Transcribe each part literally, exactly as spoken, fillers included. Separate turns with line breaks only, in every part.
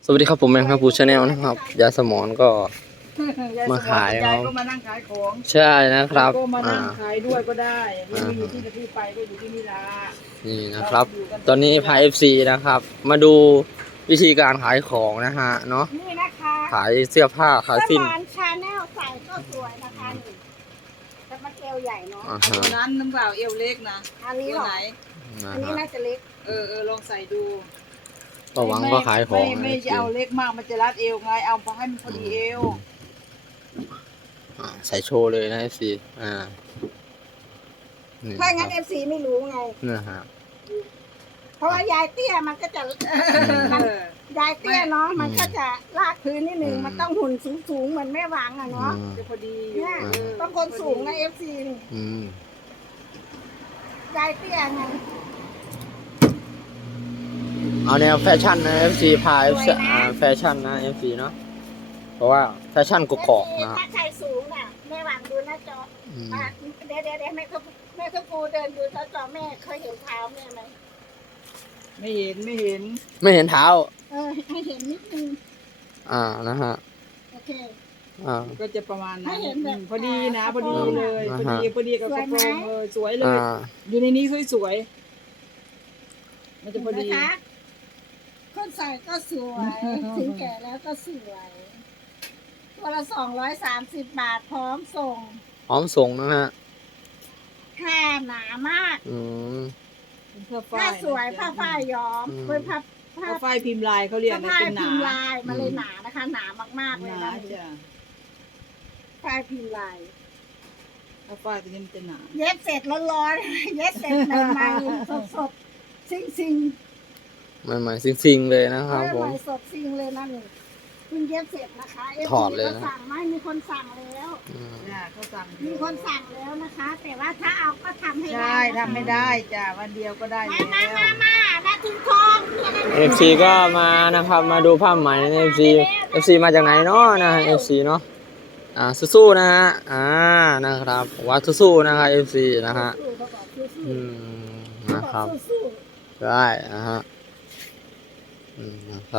สวัสดีครับผมแมงครับผู้ชาแนลนะครับยาสมอนก็มาขายครับ
ก็มานั่งขายของ
ใช่นะครับ
ก็มา
อ่า
นั่งขายด้วยก็ได้ไม่มีอยู่ที่จะที่ไปก็อยู่ที่นี่ละ
นี่นะครับ ตอนนี้พาเอฟซีนะครับ มาดูวิธีการขายของนะฮะเนาะ
นี่นะคะ
ขายเสื้อผ้าขาย
ส
สิ้น
มอนชาแนลใส่ก็สวยนะคะนี่แต่มันเอวใหญ่เนาะ
อ่า
ตั
ฮะ
วนั้นน้ำเปล่าเอวเล็กนะ
อันนี้
ตัว
เหรอ
ไหน
นะ
อันนี้
ฮะ
น่าจะเล็ก
เออเออลองใส่ดู
ก็หวังก็ขายของ
ไม่ไม่จะเอาเล็กมากมันจะรัดเอวไงเอาพอให้มันพอดีเอว
อ่าใส่โชว์เลยนะเอฟซีอ่านี่
ถ้างั้น
ค
เอ
รับ
ฟซีไม่รู้ไง
นะฮะ
เพราะว่ายายเตี้ยมันก็จะ มัน ยายเตี้ยเนาะมันก็จะลากพื้นนิดนึงมันต้องหุ่นสูงๆเหมือนแม่หวังอะเนาะ
อืม
จะพอดี
เนี่ย
เออ
ต้องคนสูงนะเอฟซีนี่
อืม
ยายเตี้ยไง
เอาแนวแฟชั่นนะเอฟซีพาเอฟ
ส
ซี
วยนะ
แฟชั่นนะเอฟซีเนาะเพราะว่าแฟชั่นกกอกนะครับ
ถ้าใครสูงน่ะแม่หวังดูหน้าจอ
อืม
อ่ะเดี๋ยวเดี๋ยวเดี๋ยวแม่เขาแม่เขาปูเดินดูหน้าจอแม่เคยเห็นเท้าแม่ไหม
ไม่เห็นไม่เห็น
ไม่เห็นเท้า
เออให้เห็นนิดนึง
อ่านะฮะ
โอเค
อ่า
ก็จะประมาณนั้น
ให้เห็นแบบ
อืมพอดีนะพอดี
อ่า
เลยพอ
อ่า
ดี
ฮะ
พอดีกับกระโปรงเออสวยเลย
อ่า
อยู่ในนี้สวยๆมันจะพอดี
นะคะคนใส่ก็สวยถึงแก่แล้วก็สวยตัวละสองร้อยสามสิบบาทพร้อมส่ง
พร้อมส่งนะฮะ
ผ้าหนามาก
อืม
เป็นผ้าฝ้า
ผ้าย สวยผ้าฝ้ายย้อม
อืม
เป็นผ้าผ้า
ผ้าฝ้ายพิมพ์ลายเขาเรียก
ผ้า
นะ
ฝ้าย
เป็นห
พิ
นาม
พ์ลายมาเลยหนานะคะ หนามากๆ
ห
เลย
นา
นะ
จ้ะ
ฝ้ายพิมพ์ลาย
ผ้าฝ้ายตัวนี้มันจะหนา
เย็บเสร็จร้อนๆ เย็บเสร็จใหม่ๆสดๆซิงๆ
ใหม่ๆซิงๆเลยนะครับผม
ใหม่สดซิงเลยนะนี่เพิ่งเย็บเสร็จนะคะ
ถอดเลยนะ
ก็สั่งไหมมีคนสั่งแล้ว
อืม
จ้ะเขาสั่ง
มีคนสั่งแล้วนะคะ แต่ว่าถ้าเอาก็ทำให้ได้
ใช่
นะคะ
ทำไม่ได้จ้ะวันเดียวก็ได้
มา
แล้
มาว มามามาถึงทองเนี่ยนะ
เอฟซีก็มานะครับมาดูผ้าไหมเอฟซีเอฟซีมาจากไหนเนาะนะเอฟซีเนาะอ่าสู้ๆนะฮะอ่านะครับว่าสู้ๆนะครับเอฟซีนะฮะ
สู้ๆเขาบอกสู้ๆ
อืมนะครับ
สู้
ได้นะฮะอืมนะครับ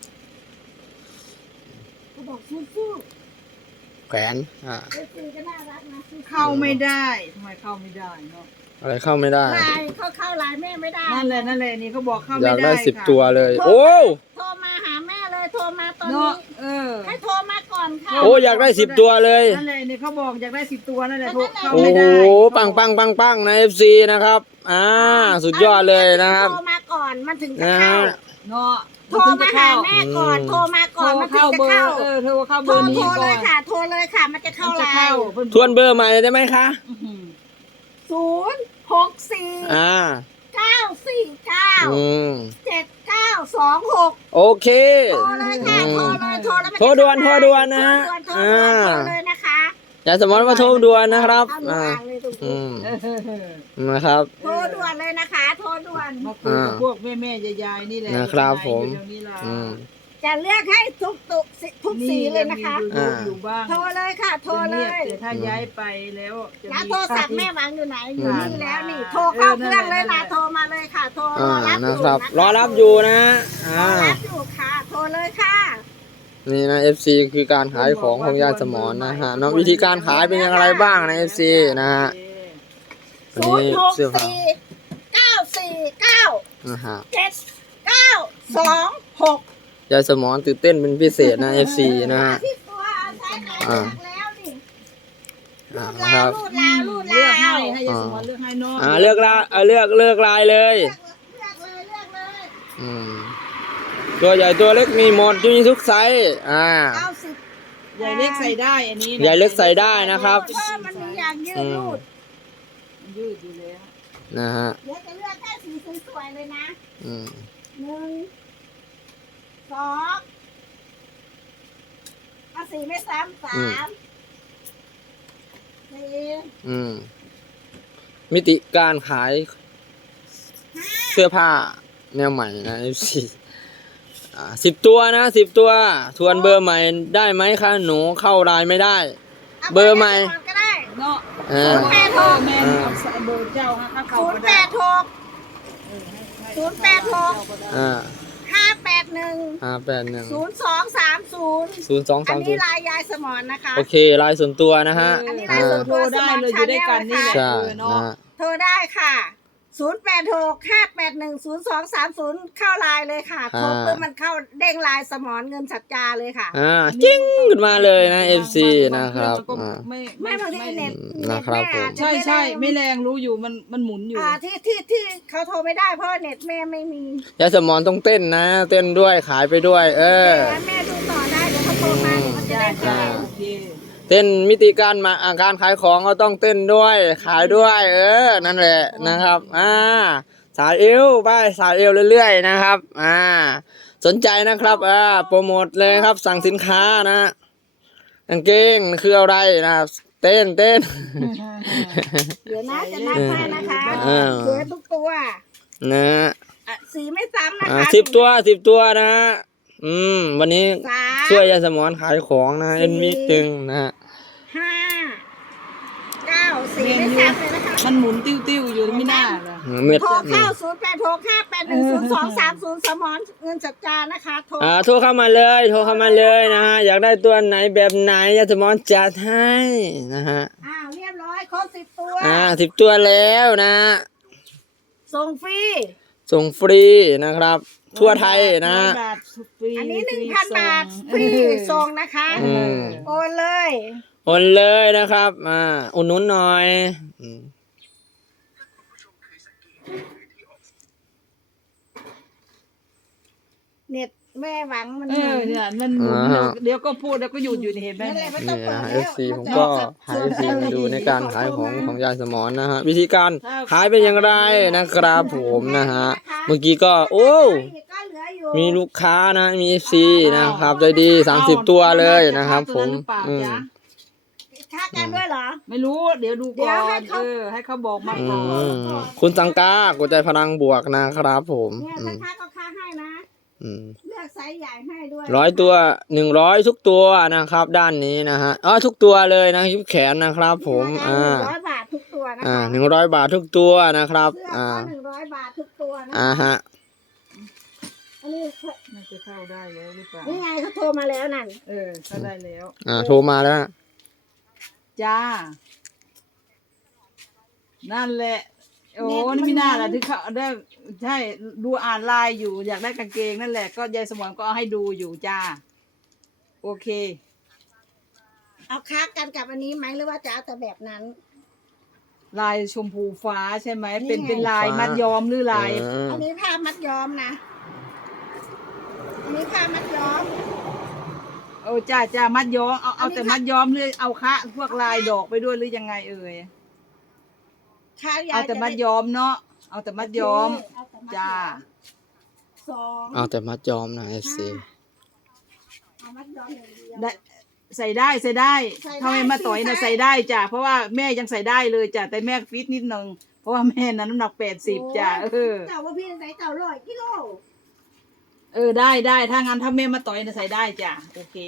ๆเขาบอกสู้
แขวนอ่า
ๆเอฟซีก็น่ารักนะสู้ๆ
เข้าไม่ได้ทำไมเข้าไม่ได้เนาะ
อะไรเข้าไม่ได้
ไลน์เขาเข้าไลน์แม่ไม่ได้
นั่นแหละนั่นแหละนี่เขาบอกเข้า
อ
ไม่
ยาก
ได้
ได้สิบ
ค่ะ
ตัวเลย
โทร
โอ้
โทรมาหาแม่เลยโทรมาตอน
เนาะ
นี้
เออ
ให้โทรมาก่อนค่ะ
โอ้อยากได้สิบตัวเลย
นั่นแหละนี่เขาบอกอยากได้สิบตัวนั่นแหละ
นั่นแหละ
เข้า
โอ้
ไม่
โห
ได้
ปังปังปังปังในเอฟซีนะครับอ่าสุดยอดเลยนะครับ
โทรมาก่อนมันถึงจะ
นะ
เข้า
ฮะ
เนาะ
โทรมาหาแม่ก่อน
อืม
โทรมา
โท
ก่อน
ร
มันถึ
เข้าง
จะ
เบอ
เข้า
ร์เออโทรเข้าเบ
โทร
อร์นี้
โทร
ก่
เล
อย น
ค่ะ โทรเลยค่ะ มันจะเข้า
มัน
ไล
จะเข้า
น์
เพิ่น
ทวนเบอร์ใหม่ได้ไหมคะ
อื้อหือ
ศูนย์หกสี่
อ่า
เก้าสี่เก้า
อืม
เจ็ดเก้าสองหก
โอเค
โทรเลยค่ะ
อื
โทร
ม
เลยโทรแล้วมันจะ
โทรด่วน
เข้า
โทรด่วนนะฮะ
โทรด่วนโทรด่วน
อ่า
โทรเลยนะคะ
อย่าสมมติว่าโทรด่วนนะครับ
เอาหนู
อ่า
อ่านเลยตรง
อื
นี้
ม
เออ
นะครับ
โทรด่วนเลยนะคะ โทรด่วน
มาคุยกับพวกแม่แม่ๆยายๆนี่แหละ
นะครับผม
อยู่แถวนี้ล่ะ
อืม
จะเลือกให้ทุกตุสิทุกสีเลยนะคะ
มีลูกอยู่บ้าง
โทรเลยค่ะ โทรเลย
แต่ถ้าย้ายไปแล้วจะ
แล้ว
มี
โทรศัพท์แม่หวังอยู่ไหน อยู่นี่แล้วนี่ โทรเข้าเครื่องเลยนะโทรมาเลยค่ะ โทรร
อ่า
อรับอ
นะ
ยู่
ครับ
นะะ
รอรับอยู่นะ
ร
อ่า
อรับอยู่ค่ะ โทรเลยค่ะ
นี่นะ เอฟ ซี คือการขายของของยายสมอนนะฮะเนาะวิธีการขายเป็นอย่างไรบ้างนะ เอฟ ซี นะฮะอัน
ศูน
นี้
ย์หก
เสื้อผ้า
สี่เก้าสี่เก้า
นะฮะ
เจ็ดเก้าสองหก
ยายสมอนตื่นเต้นเป็นพิเศษนะ เอฟ ซี นะฮะ
ที่ตัวเอาใช้ไหน
อ่า
แล้วนี่
อ่า
รูด
นะค
ลา
รั
ว
บ
รูดลาวรูด
เลือก
ลา
ให้
ว
ให้ยายสมรเลือกให้น้อง
อ่าเลือกลายเอ่อเลือกเลือกลายเลย
เลือกเลยเลือกเลย
อืมตัวใหญ่ตัวเล็กมีหมดมีทุกไซส์อ่า
เก้าสิบ
ใหญ่เล็กใส่ได้อันนี้นะ
ใหญ่เล็กใส่ได้นะครับ
เพราะมันมีอย่างยืดรูด
มันยืดอยู่แล้ว
นะฮะ
เดี๋ยวจะเลือกแค่สีสวยๆเลยนะ
อืม
หนึ่งสองเอาสีไม่ซ้ำสามสี่
อืมมิติการขายเสื้อผ้าแนวใหม่นะ เอฟ ซี อ่าสิบตัวนะสิบตัวทวนเบอร์ใหม่ได้ไหมคะหนูเข้ารายไม่ได้
า
เบอร์ใหม่
ก่อนก็ได้
เนาะ
เอ
เอ
อ
อแม่โทรแม่เอาใส่เบอร์เจ้าฮะเข้า
ศูน
ก็
ย์แป
ได้
ดหก
เออให้ให้
ศูนย์แปดหก
เข้าก็ได้
อ่า
หห้าแปดหนึ่ง
ห้าแปดหนึ่ง
ศูนย์สองสามศูนย์
ศูนย์สอง
อั
สาน มศู
นี้
นย์
ลายยายสมอนนะคะ
โอเคไลน์ส่วนตัวนะฮะ
อันนี้
เอ
ลาย
อ
ส่วน
โท
ตั
ร
ว
ได้เลยอยู่ด้วยกันนี่แหละ
ใช่
เออเนาะ
นะฮะ
โทรได้ค่ะ ศูนย์แปดหก ห้าแปดหนึ่ง ศูนย์สองสามศูนย์ เข้าไลน์เลยค่ะ โทรปุ๊บมันเข้าเด้งไลน์สมอนเงินสัจจาเลยค่ะ
อ่าจิ้งขึ้นมาเลยนะ เอฟ ซี นะครับ
มันก็
อ่า
ไม่
ไม่บางทีเน็ต
อืม
เน็
นะ
ต
ครับ
แม่อาจ
ผม
จะ
ใช่ใช่
แรง
ไม่แรงรู้อยู่มันมันหมุนอยู่
อ่าที่ที่ที่เขาโทรไม่ได้เพราะเน็ตแม่ไม่มี
ยายสมอนต้องเต้นนะ เต้นด้วยขายไปด้วย เออ
แต่แม่ดูต่อได้เดี๋ยวเขาโทรมาเดี๋ยวมันจะ
จ้า
ได้
จ้า
แจ้ง
โอเค
เต้นมิติการมาอ่าการขายของก็ต้องเต้นด้วย ขายด้วย เออ นั่นแหละนะครับ อ่า สายเอวไปสายเอวเรื่อยๆนะครับ อ่า สนใจนะครับอ่าโปรโมทเลยครับ สั่งสินค้านะกางเกงคืออะไรนะครับเต้นเต้น
เดี๋ยวนะจะนับให้นะคะ
เออ
สวยทุกตัว
นะ
อ่ะสีไม่ซ้ำนะ
อ่า
คะ
สิบตัวสิบตัวนะฮะอืม วันนี้
สาม
ช่วยยายสมอนขายของนะเอ็นมิตึงนะฮะ
ห้าเก้าสีไม่ซ้ำเลยนะคะ
มันหมุนติ้วติ้วๆอยู่ไม่น่าเลย
เม็ด
โทรเข้าศูนย์แปดหกห้าแปดหนึ่งศูนย์สองสามศูนย์สมอนเงินจัดจานะคะ โทร
อ่าโทรเข้ามาเลย โทรเข้ามาเลยนะฮะ อยากได้ตัวไหนแบบไหนยายสมอนจัดให้นะฮะ
อ้าวเรียบร้อยครบสิบตัว
อ่าสิบตัวแล้วนะ
ส่งฟรี
ส่งฟรีนะครับ ทั่วไทยนะ
ร้อยบาทฟรี
อันนี้หนึ่ง
ฟรี
พัน
ส่
บาทฟรีส่งนะคะ
อืม
โอนเลย
โอนเลยนะครับ อ่า อุดหนุนหน่อยอืม
เน็ตแม่หวังมัน
เออเนี่ยมันหมุนเดี๋ยวก็พูดเดี๋ยวก็หยุดอยู่นี่เห็นไหม
นั่นแห
เนี่
ละ
ย
ไม่ต้อง
นี่
เปิด
นะ
แล้
เอ
ว
ฟซีผม
น
ก็
จะ
ให้เอฟซีมาดูในการขายของของยายสมอนนะฮะ วิธีการขายเป็นอย่างไรนะครับผมนะฮะ เมื่อกี้ก็ โอ้
ก็เหลืออยู่
มีลูกค้านะ มีเอฟซีนะครับใจดีสามสิบตัวเลยนะครับผม อืม
ค่ากันด้วยเหรอ
ไม่รู้เดี๋ยวดู
เดี๋
ก่
ย
อ
วให้
น
เขา
เออให้เขาบอกมา
อื
ก่อน
มคุณสังกากุใจพลังบวกนะครับผม
เนี่ย
อื
ถ้าม ค่าก็ค่าให้นะ
อืม
เลือกไซส์ใหญ่ให้ด้วย
ร้อยตัวหนึ่งร้อยทุกตัวนะครับ ด้านนี้นะฮะอ๋อทุกตัวเลยนะยุบแขนนะครับ ผม
หนึ่
อ่าง
ร้อยบาททุกตัวนะ
อ่า
คะ
หนึ่งร้อยบาททุกตัวนะครับ
เสื้อ
อ่า
ก็หนึ่งร้อยบาททุกตัวนะ
อ่า
คะ
ฮะ
อันนี้
น่าจะเข้าได้แล้วหรือเปล่า
นี่ไงเขาโทรมาแล้วนั่น
เออเข้าได้แล้ว
อ่าโทรมาแล้ว
จ้า นั่นแหละ โอ้นี่ไม่น่าละที่เขาได้ใช่ดูอ่านไลน์อยู่ อยากได้กางเกงนั่นแหละก็ยายสมรก็เอาให้ดูอยู่จ้า โอเค
เอาค้ากันกับอันนี้ไหมหรือว่าจะเอาแต่แบบนั้น
ลายชมพูฟ้าใช่ไหม
นี่ไง
เป็นเป็นลายมัดย้อมหรือลาย
เออ
อันนี้ผ้ามัดย้อมนะ อันนี้ผ้ามัดย้อม
โอ้จ้าจ้ามัดย้อมเอาเอา
อันนี้
แต่
ค่ะ
มัดย้อมหรือเอาคะพวกลายดอกไปด้วยหรือยังไงเอ่ย
ค้ายา
เอาแต่มัดย้อมเนาะเอาแต่มัดย้อม
เอาแต่มัด
จ้า
สอง
เอาแต่มัดยอมนะเอฟซี
เอามัดย้อมอย่างเดียว
ได้ใส่ได้ใส่ได้
ใส่ได้
ถ้าไม่มาต่อยนะ
สิคะ
ใส่ได้จ้ะเพราะว่าแม่ยังใส่ได้เลยจ้ะแต่แม่ฟิตนิดนึงเพราะว่าแม่นั้นน้ำหนักแปดสิบจ้ะเออ
เจ้าว่าพี่ใส่เจ้าร้อยกิโล
เออได้ได้ถ้างั้นถ้าแม่มาต่อยนะใส่ได้จ้ะโอเค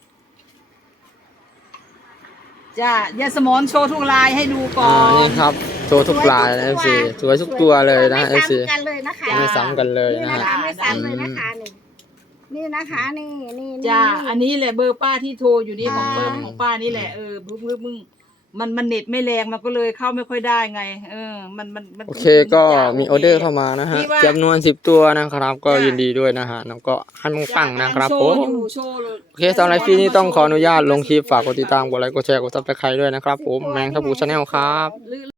จ้ะยาสมอนโชว์ทุกลายให้ดูก่อ
อ่าน นี่ครับโชว์ทุกลายนะเอฟซีสวยทุกตัวเลยนะเอ
ไม่
ฟซี
ซ้ำกันเลยนะคะ
ไม่ซ้ำกันเลย
นี่
นะ
นะ
ฮะ
คะไม่ซ้ำเลยนะคะนี่นี่นะคะนี่นี่นี่
จ้ะอันนี้แหละเบอร์ป้าที่โทรอยู่นี่ของ
อ่า
เบอร์ของป้านี่แหละเออบึ้งบึ้งบึ้งมันมันเน็ตไม่แรงมันก็เลยเข้าไม่ค่อยได้ไง เออ มันมันมัน
โอเคก็มีออเดอร์เข้ามานะฮะ
ที่ว่า
จำนวนสิบตัวนะครับ ก็
จ้ะ
ยินดีด้วยนะฮะแล้วก็ให้ปังๆนะครับ
โช
ผ
ว์
ม
อยู่โชว์เลย
โอเคสำหรับคลิปนี้ต้องขออนุญาตลงคลิปฝากกดติดตามกดไลค์กดแชร์กดซับสไครต์ด้วยนะครับผมแมงทับบูชาแนลครับ
หรือ